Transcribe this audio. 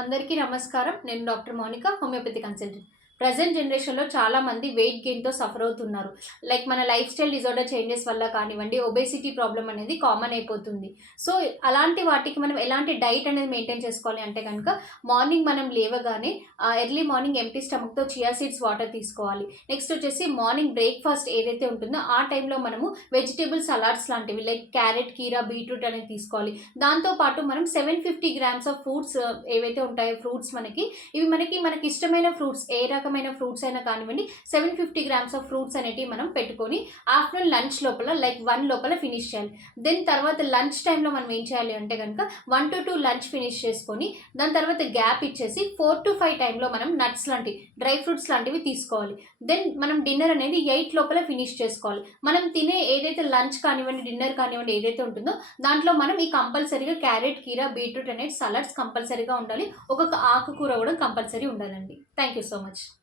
అందరికీ నమస్కారం. నేను doctor Mounika, homeopathy consultant. Present జనరేషన్‌లో చాలామంది వెయిట్ గెయిన్‌తో సఫర్ అవుతున్నారు. లైక్ మన లైఫ్ స్టైల్ డిజార్డర్ చేంజెస్ వల్ల కానివ్వండి, ఒబేసిటీ ప్రాబ్లమ్ అనేది కామన్ అయిపోతుంది. సో, అలాంటి వాటికి మనం ఎలాంటి డైట్ అనేది మెయింటైన్ చేసుకోవాలి అంటే గనక, మార్నింగ్ మనం లేవగానే ఎర్లీ మార్నింగ్ ఎంప్టీ స్టమక్‌తో చియా సీడ్స్ వాటర్ తీసుకోవాలి. నెక్స్ట్ వచ్చేసి మార్నింగ్ బ్రేక్‌ఫాస్ట్ ఏదైతే ఉంటుందో ఆ టైంలో మనము వెజిటబుల్ సలాడ్స్ లాంటివి లైక్ క్యారెట్, కీరా, బీట్రూట్ అనేది తీసుకోవాలి. దాంతో పాటు మనం 750 గ్రామ్స్ ఆఫ్ ఫ్రూట్స్ ఏవైతే ఉంటాయో ఫ్రూట్స్ ఇవి మనకి ఇష్టమైన ఫ్రూట్స్ ఏ రకమైన ఫ్రూట్స్ అయినా కానివ్వండి 750 గ్రామ్స్ ఆఫ్ ఫ్రూట్స్ అనేటివి మనం పెట్టుకొని ఆఫ్టర్నూన్ లంచ్ లోపల లైక్ 1 లోపల ఫినిష్ చేయాలి. దెన్ తర్వాత లంచ్ టైంలో మనం ఏం చేయాలి అంటే కనుక 1 to 2 లంచ్ ఫినిష్ చేసుకొని దాని తర్వాత గ్యాప్ ఇచ్చేసి 4 to 5 టైంలో మనం నట్స్ లాంటివి డ్రై ఫ్రూట్స్ లాంటివి తీసుకోవాలి. దెన్ మనం డిన్నర్ అనేది 8 లోపల ఫినిష్ చేసుకోవాలి. మనం తినే ఏదైతే లంచ్ కానివ్వండి డిన్నర్ కానివ్వండి ఏదైతే ఉంటుందో దాంట్లో మనం ఈ కంపల్సరీగా క్యారెట్, కీరా, బీట్రూట్ అనేది సలాడ్స్ కంపల్సరీగా ఉండాలి. ఒక్కొక్క ఆకుకూర కూడా కంపల్సరీ ఉండాలండి. Thank you so much.